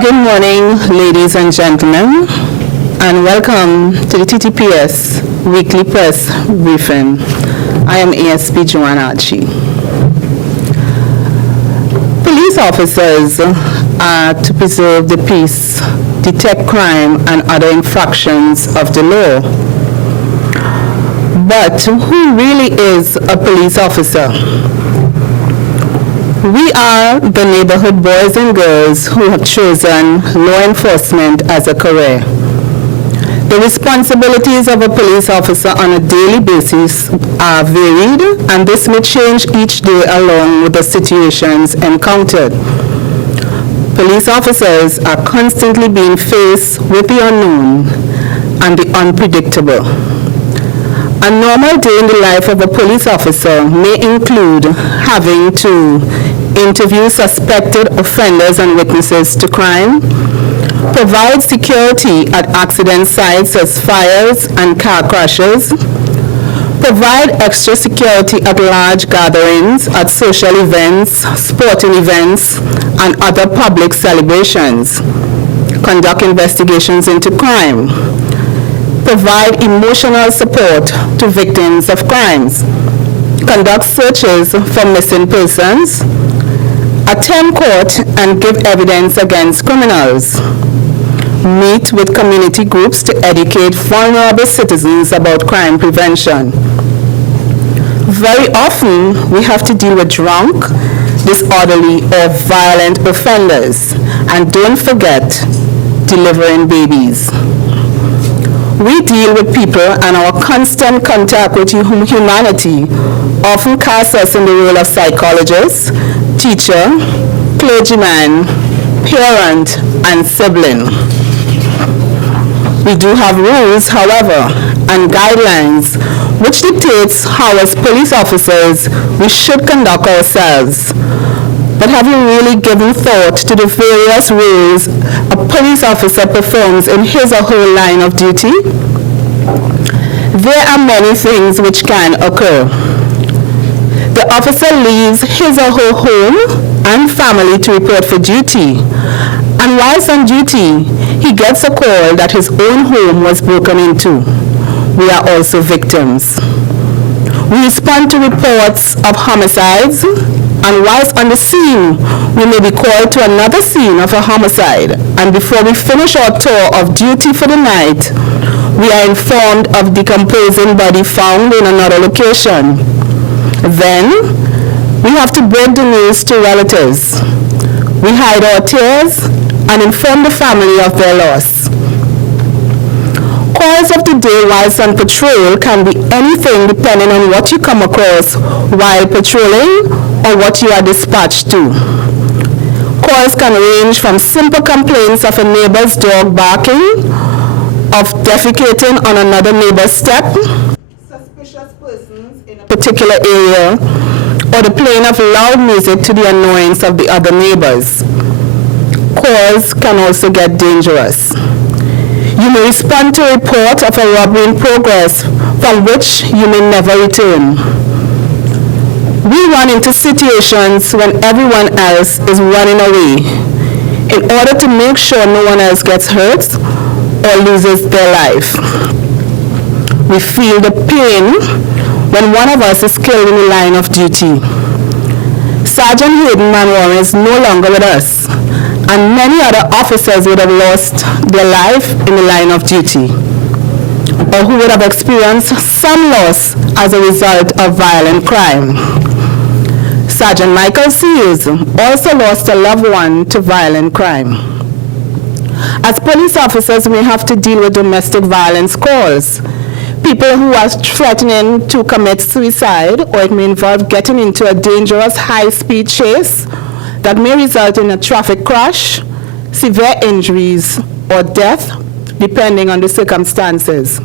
Good morning, ladies and gentlemen, and welcome to the TTPS Weekly Press Briefing. I am ASP Joanne Archie. Police officers are to preserve the peace, detect crime and other infractions of the law. But who really is a police officer? We are the neighborhood boys and girls who have chosen law enforcement as a career. The responsibilities of a police officer on a daily basis are varied, and this may change each day along with the situations encountered. Police officers are constantly being faced with the unknown and the unpredictable. A normal day in the life of a police officer may include having to interview suspected offenders and witnesses to crime, provide security at accident sites as fires and car crashes, provide extra security at large gatherings, at social events, sporting events, and other public celebrations, conduct investigations into crime, provide emotional support to victims of crimes, conduct searches for missing persons, attend court and give evidence against criminals, meet with community groups to educate vulnerable citizens about crime prevention. Very often, we have to deal with drunk, disorderly, or violent offenders. And don't forget, delivering babies. We deal with people, and our constant contact with humanity often casts us in the role of psychologist, teacher, clergyman, parent, and sibling. We do have rules, however, and guidelines which dictates how as police officers we should conduct ourselves. But have you really given thought to the various roles a police officer performs in his or her line of duty? There are many things which can occur. The officer leaves his or her home and family to report for duty. And whilst on duty, he gets a call that his own home was broken into. We are also victims. We respond to reports of homicides, and whilst on the scene, we may be called to another scene of a homicide. And before we finish our tour of duty for the night, we are informed of decomposing body found in another location. Then, we have to break the news to relatives. We hide our tears and inform the family of their loss. Calls of the day whilst on patrol can be anything depending on what you come across while patrolling or what you are dispatched to. Calls can range from simple complaints of a neighbor's dog barking, of defecating on another neighbor's step, suspicious persons in a particular area, or the playing of loud music to the annoyance of the other neighbors. Calls can also get dangerous. You may respond to a report of a robbery in progress from which you may never return. We run into situations when everyone else is running away in order to make sure no one else gets hurt or loses their life. We feel the pain when one of us is killed in the line of duty. Sergeant Hayden Manwaring is no longer with us, and many other officers would have lost their life in the line of duty, or who would have experienced some loss as a result of violent crime. Sergeant Michael Sears also lost a loved one to violent crime. As police officers, we have to deal with domestic violence calls. People who are threatening to commit suicide, or it may involve getting into a dangerous high-speed chase that may result in a traffic crash, severe injuries, or death, depending on the circumstances.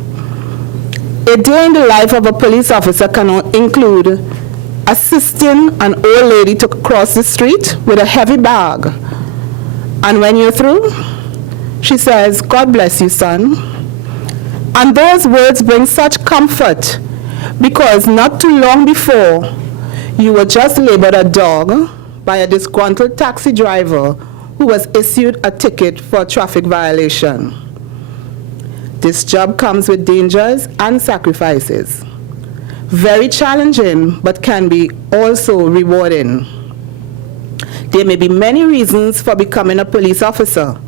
A day in the life of a police officer can include assisting an old lady to cross the street with a heavy bag. And when you're through, she says, "God bless you, son." And those words bring such comfort, because not too long before, you were just labeled a dog by a disgruntled taxi driver who was issued a ticket for a traffic violation. This job comes with dangers and sacrifices. Very challenging, but can be also rewarding. There may be many reasons for becoming a police officer,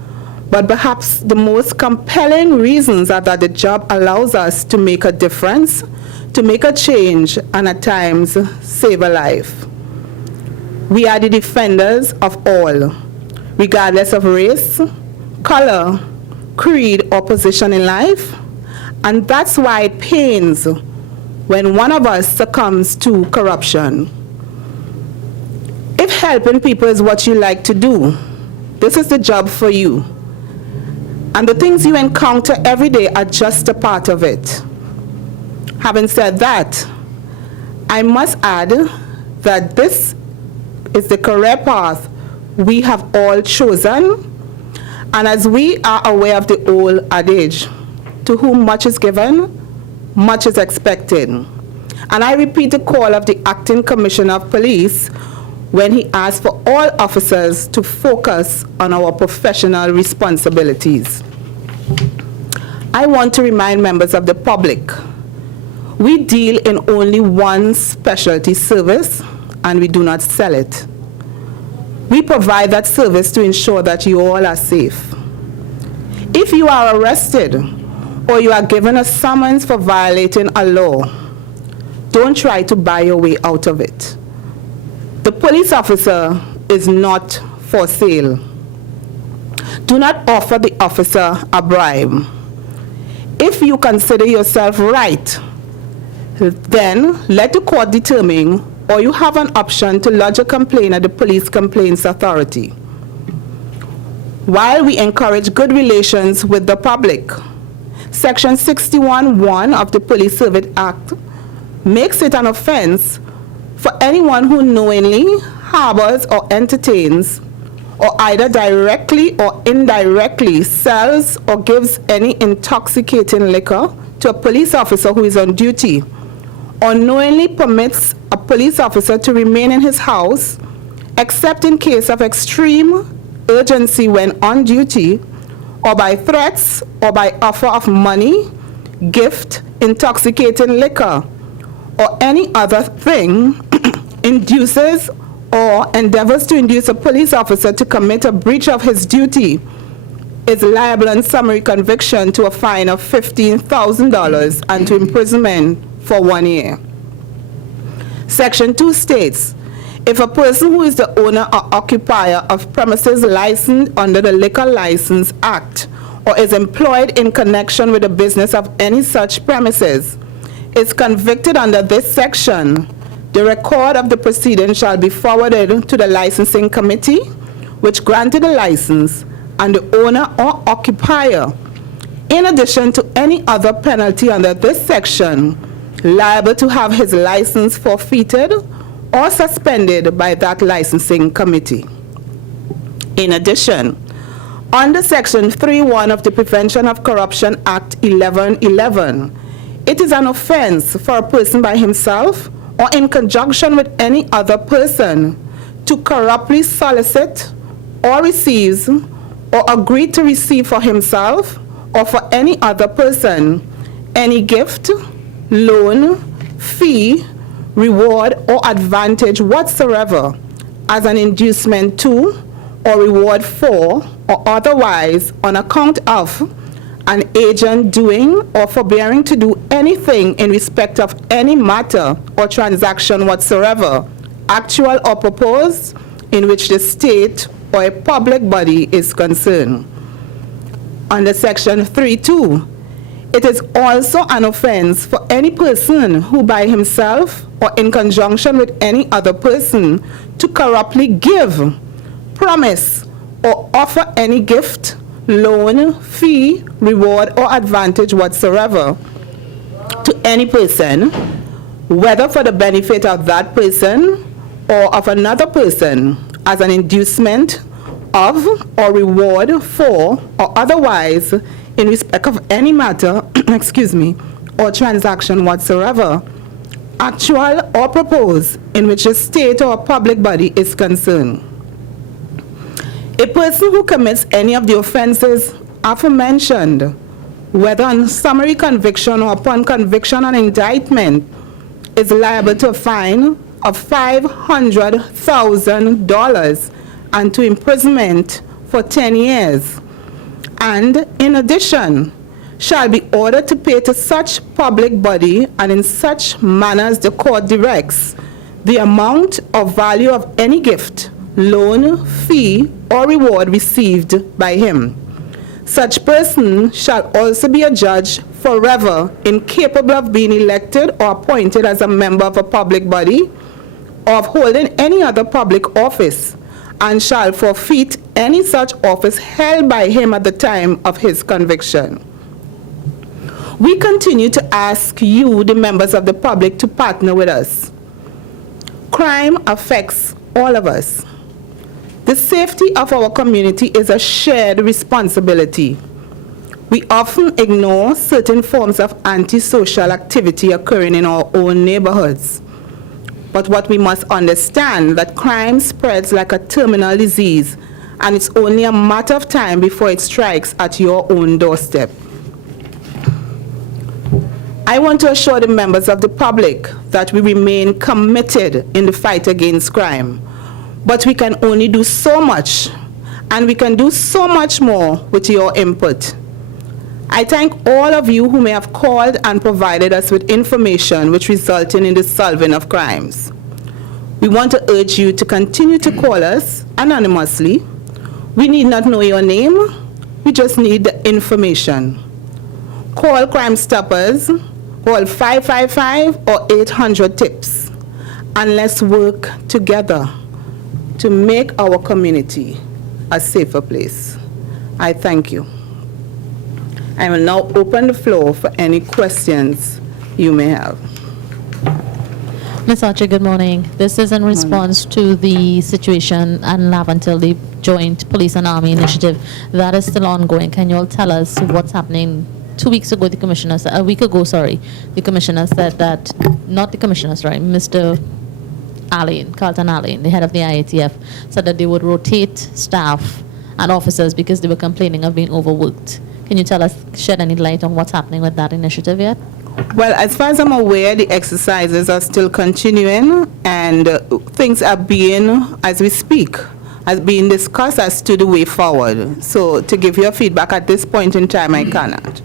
but perhaps the most compelling reasons are that the job allows us to make a difference, to make a change, and at times save a life. We are the defenders of all, regardless of race, color, creed, or position in life, and that's why it pains when one of us succumbs to corruption. If helping people is what you like to do, this is the job for you. And the things you encounter every day are just a part of it. Having said that, I must add that this is the career path we have all chosen, and as we are aware of the old adage, to whom much is given, much is expected. And I repeat the call of the Acting Commissioner of Police when he asked for all officers to focus on our professional responsibilities. I want to remind members of the public, we deal in only one specialty service and we do not sell it. We provide that service to ensure that you all are safe. If you are arrested or you are given a summons for violating a law, don't try to buy your way out of it. The police officer is not for sale. Do not offer the officer a bribe. If you consider yourself right, then let the court determine, or you have an option to lodge a complaint at the Police Complaints Authority. While we encourage good relations with the public, Section 61(1) of the Police Service Act makes it an offense for anyone who knowingly harbors or entertains, or either directly or indirectly sells or gives any intoxicating liquor to a police officer who is on duty, or knowingly permits a police officer to remain in his house, except in case of extreme urgency when on duty, or by threats or by offer of money, gift, intoxicating liquor, or any other thing induces or endeavors to induce a police officer to commit a breach of his duty, is liable on summary conviction to a fine of $15,000 and to imprisonment for 1 year. Section 2 states, if a person who is the owner or occupier of premises licensed under the Liquor License Act or is employed in connection with the business of any such premises is convicted under this section, the record of the proceeding shall be forwarded to the licensing committee, which granted the license, and the owner or occupier, in addition to any other penalty under this section, liable to have his license forfeited or suspended by that licensing committee. In addition, under Section 3(1) of the Prevention of Corruption Act 1111, it is an offense for a person by himself or in conjunction with any other person to corruptly solicit or receives or agree to receive for himself or for any other person any gift, loan, fee, reward, or advantage whatsoever as an inducement to or reward for or otherwise on account of an agent doing or forbearing to do anything in respect of any matter or transaction whatsoever, actual or proposed, in which the state or a public body is concerned. Under Section 3(2), it is also an offense for any person who by himself or in conjunction with any other person to corruptly give, promise, or offer any gift, loan, fee, reward, or advantage whatsoever to any person, whether for the benefit of that person or of another person, as an inducement of or reward for or otherwise in respect of any matter, excuse me, or transaction whatsoever, actual or proposed, in which a state or a public body is concerned. A person who commits any of the offenses aforementioned, whether on summary conviction or upon conviction and indictment, is liable to a fine of $500,000 and to imprisonment for 10 years. And in addition, shall be ordered to pay to such public body and in such manner as the court directs the amount or value of any gift, loan, fee, or reward received by him. Such person shall also be a judge forever, incapable of being elected or appointed as a member of a public body or of holding any other public office, and shall forfeit any such office held by him at the time of his conviction. We continue to ask you, the members of the public, to partner with us. Crime affects all of us. The safety of our community is a shared responsibility. We often ignore certain forms of antisocial activity occurring in our own neighborhoods. But what we must understand that crime spreads like a terminal disease, and it's only a matter of time before it strikes at your own doorstep. I want to assure the members of the public that we remain committed in the fight against crime. But we can only do so much, and we can do so much more with your input. I thank all of you who may have called and provided us with information which resulted in the solving of crimes. We want to urge you to continue to call us anonymously. We need not know your name, we just need the information. Call Crime Stoppers, call 555 or 800 TIPS, and let's work together to make our community a safer place. I thank you. I will now open the floor for any questions you may have. Ms. Archer, good morning. This is in response to the situation and Laventil, the joint police and army initiative that is still ongoing. Can you all tell us what's happening? 2 weeks ago, the commissioner said, a week ago, sorry, the commissioner said that, not the commissioner, sorry, Mr. Allen, Carlton Allen, the head of the IATF, said that they would rotate staff and officers because they were complaining of being overworked. Can you tell us, shed any light on what's happening with that initiative yet? Well, as far as I'm aware, the exercises are still continuing, and things are being, as we speak, are being discussed as to the way forward. So to give you a feedback at this point in time, I cannot.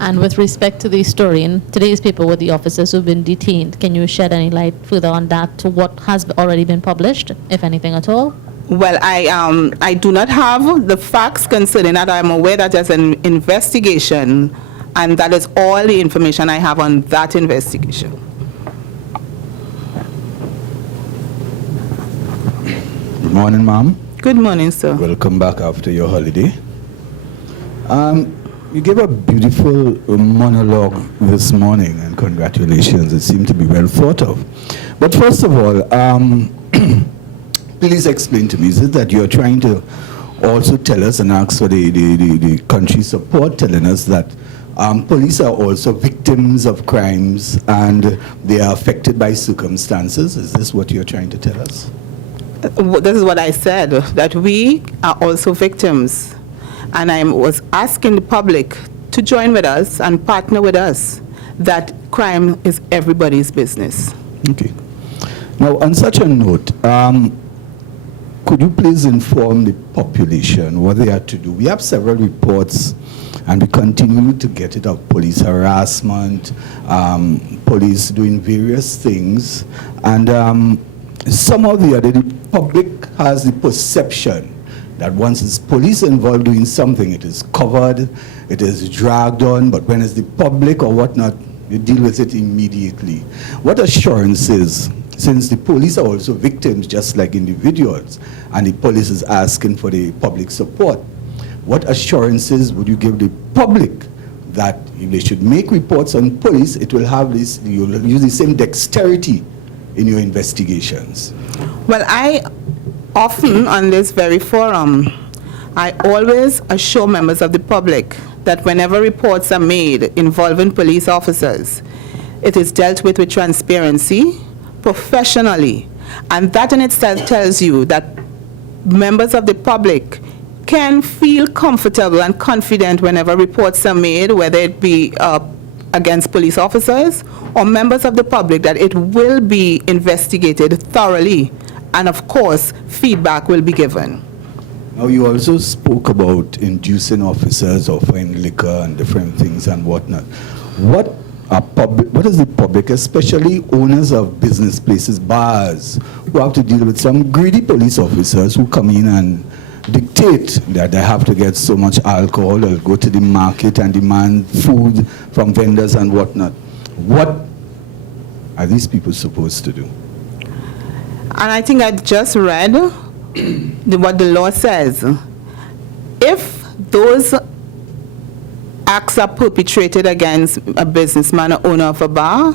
And with respect to the story in today's paper with the officers who've been detained, can you shed any light further on that to what has already been published, if anything at all? Well, I do not have the facts concerning that. I'm aware that there's an investigation, and that is all the information I have on that investigation. Good morning, ma'am. Good morning, sir. Welcome back after your holiday. You gave a beautiful monologue this morning, and congratulations. It seemed to be well thought of. But first of all, please explain to me, is it that you're trying to also tell us and ask for the country's support, telling us that police are also victims of crimes and they are affected by circumstances? Is this what you're trying to tell us? This is what I said, that we are also victims. And I was asking the public to join with us and partner with us, that crime is everybody's business. Okay. Now, on such a note, could you please inform the population what they are to do? We have several reports, and we continue to get it, of police harassment, police doing various things, and somehow the other, the public has the perception that once it's police involved doing something, it is covered, it is dragged on, but when it's the public or whatnot, you deal with it immediately. What assurances, since the police are also victims just like individuals, and the police is asking for the public support, what assurances would you give the public that if they should make reports on police, it will have this, you'll use the same dexterity in your investigations? Well, I often on this very forum, I always assure members of the public that whenever reports are made involving police officers, it is dealt with transparency, professionally, and that in itself tells you that members of the public can feel comfortable and confident whenever reports are made, whether it be against police officers or members of the public, that it will be investigated thoroughly, and of course, feedback will be given. Now, you also spoke about inducing officers, offering liquor and different things and whatnot. What is the public, especially owners of business places, bars, who have to deal with some greedy police officers who come in and dictate that they have to get so much alcohol, or go to the market and demand food from vendors and whatnot? What are these people supposed to do? And I think I just read what the law says. If those acts are perpetrated against a businessman or owner of a bar,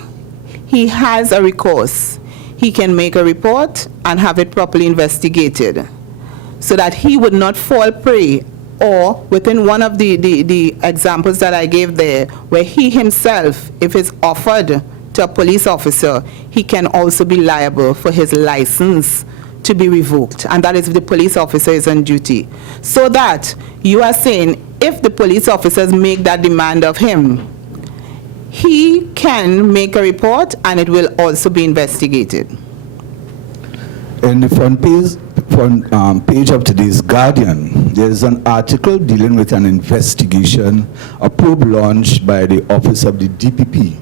he has a recourse. He can make a report and have it properly investigated, so that he would not fall prey, or within one of the examples that I gave there, where he himself, if it's offered to a police officer, he can also be liable for his license to be revoked, and that is if the police officer is on duty. So that you are saying, if the police officers make that demand of him, he can make a report and it will also be investigated. In the front page of today's Guardian, there is an article dealing with an investigation, a probe launched by the Office of the DPP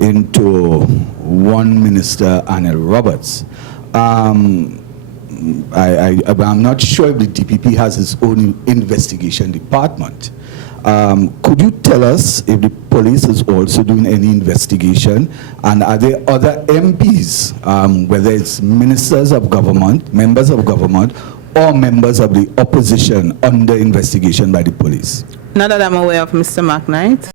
into one Minister, Anil Roberts. I'm not sure if the DPP has its own investigation department. Could you tell us if the police is also doing any investigation, and are there other MPs, whether it's ministers of government, members of government, or members of the opposition, under investigation by the police? Not that I'm aware of, Mr. McKnight.